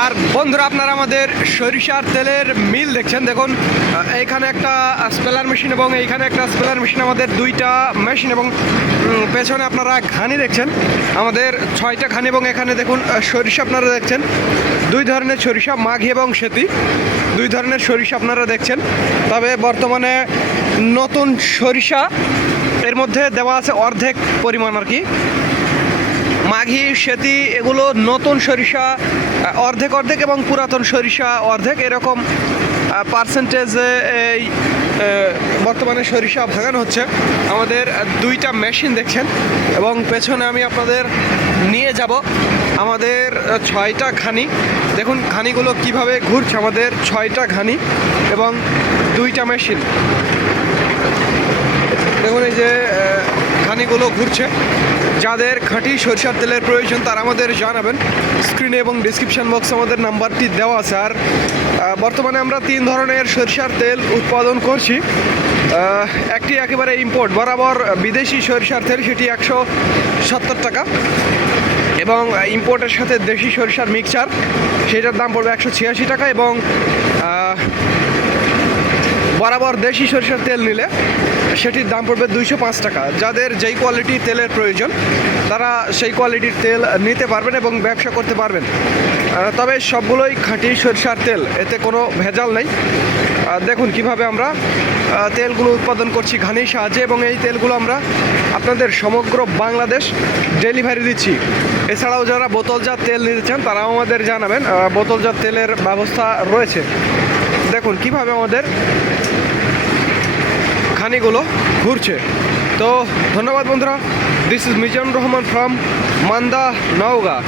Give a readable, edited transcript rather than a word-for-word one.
আর বন্ধুরা, আপনারা আমাদের সরিষার তেলের মিল দেখছেন। দেখুন, এইখানে একটা স্পেলার মেশিন এবং এইখানে একটা স্পেলার মেশিন, আমাদের দুইটা মেশিন, এবং পেছনে আপনারা ঘানি দেখছেন, আমাদের 6টা ঘানি। এবং এখানে দেখুন সরিষা আপনারা দেখছেন, দুই ধরনের সরিষা, মাঘি এবং সেতি, দুই ধরনের সরিষা আপনারা দেখছেন। তবে বর্তমানে নতুন সরিষা এর মধ্যে দেওয়া আছে অর্ধেক পরিমাণ আর কি। মাঘি, সেতি এগুলো নতুন সরিষা অর্ধেক অর্ধেক এবং পুরাতন সরিষা অর্ধেক, এরকম পার্সেন্টেজে এই বর্তমানে সরিষা ভাঙানো হচ্ছে। আমাদের দুইটা মেশিন দেখছেন এবং পেছনে আমি আপনাদের নিয়ে যাব আমাদের 6টা ঘানি। দেখুন ঘানিগুলো কিভাবে ঘুরছে, আমাদের 6টা ঘানি এবং দুইটা মেশিন। দেখুন এই যে ঘানিগুলো ঘুরছে। যাদের খাঁটি সরিষার তেলের প্রয়োজন তারা আমাদের জানাবেন। স্ক্রিনে এবং ডিসক্রিপশান বক্সে আমাদের নাম্বারটি দেওয়া আছে। আর বর্তমানে আমরা 3 ধরনের সরিষার তেল উৎপাদন করছি। একটি একেবারে ইম্পোর্ট বরাবর বিদেশি সরিষার তেল, সেটি 170 টাকা, এবং ইম্পোর্টের সাথে দেশি সরিষার মিক্সচার, সেটার দাম পড়বে 186 টাকা, এবং বরাবর দেশি সরিষার তেল নিলে সেটির দাম পড়বে 205 টাকা। যাদের যেই কোয়ালিটির তেলের প্রয়োজন তারা সেই কোয়ালিটির তেল নিতে পারবেন এবং ব্যবসা করতে পারবেন। তবে সবগুলোই খাঁটি সরিষার তেল, এতে কোনো ভেজাল নেই। দেখুন কিভাবে আমরা তেলগুলো উৎপাদন করছি ঘানির সাহায্যে, এবং এই তেলগুলো আমরা আপনাদের সমগ্র বাংলাদেশ ডেলিভারি দিচ্ছি। এছাড়াও যারা বোতলজাত তেল নিতে চান তারাও আমাদের জানাবেন, বোতলজাত তেলের ব্যবস্থা রয়েছে। দেখুন কিভাবে আমাদের ঘানিগুলো ঘুরছে। তো ধন্যবাদ বন্ধুরা, this is Mizanur Rahman from Manda, Naogaon.